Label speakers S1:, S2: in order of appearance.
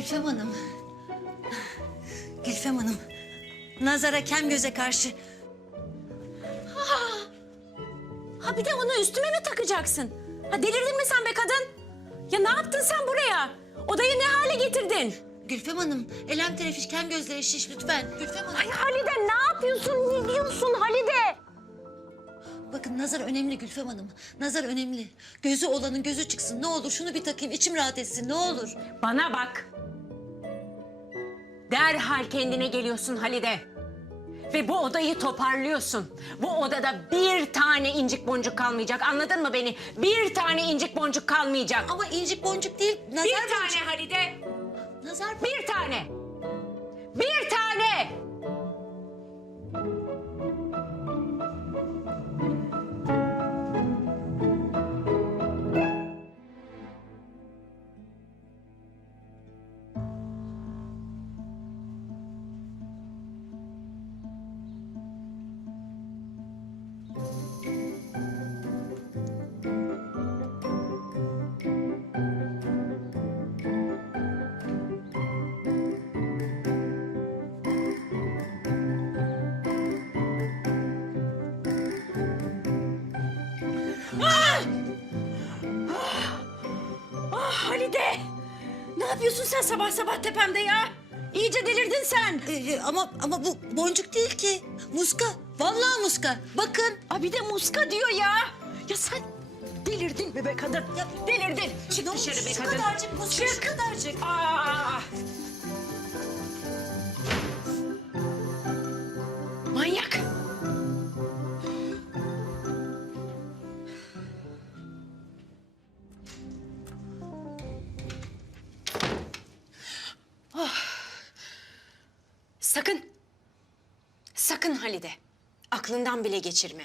S1: Gülfem Hanım. Gülfem Hanım. Nazara kem göze karşı.
S2: Ha bir de onu üstüme mi takacaksın? Ha delirdin mi sen be kadın? Ya ne yaptın sen buraya? Odayı ne hale getirdin?
S1: Gülfem Hanım, elem terefiş kem gözleri şiş lütfen. Gülfem Hanım.
S2: Ay Halide ne yapıyorsun? Ne diyorsun Halide?
S1: Bakın nazar önemli Gülfem Hanım. Nazar önemli. Gözü olanın gözü çıksın. Ne olur şunu bir takayım içim rahat etsin ne olur.
S2: Bana bak. Derhal kendine geliyorsun Halide. Ve bu odayı toparlıyorsun. Bu odada bir tane incik boncuk kalmayacak. Anladın mı beni? Bir tane incik boncuk kalmayacak.
S1: Ama incik boncuk değil. Nazar
S2: Bir
S1: boncuk.
S2: tane Halide.
S1: Nazar
S2: Bir tane. Halide. Ne yapıyorsun sen sabah sabah tepemde ya? İyice delirdin sen.
S1: Ee, ama ama bu boncuk değil ki. Muska. Vallahi muska. Bakın.
S2: Aa, bir de muska diyor ya. Ya sen delirdin mi be kadın?
S1: Ya-
S2: delirdin. Çık dışarı be
S1: Şu
S2: kadın.
S1: kadarcık muska, şu
S2: Çık.
S1: kadarcık.
S2: Aa! Sakın Halide. Aklından bile geçirme.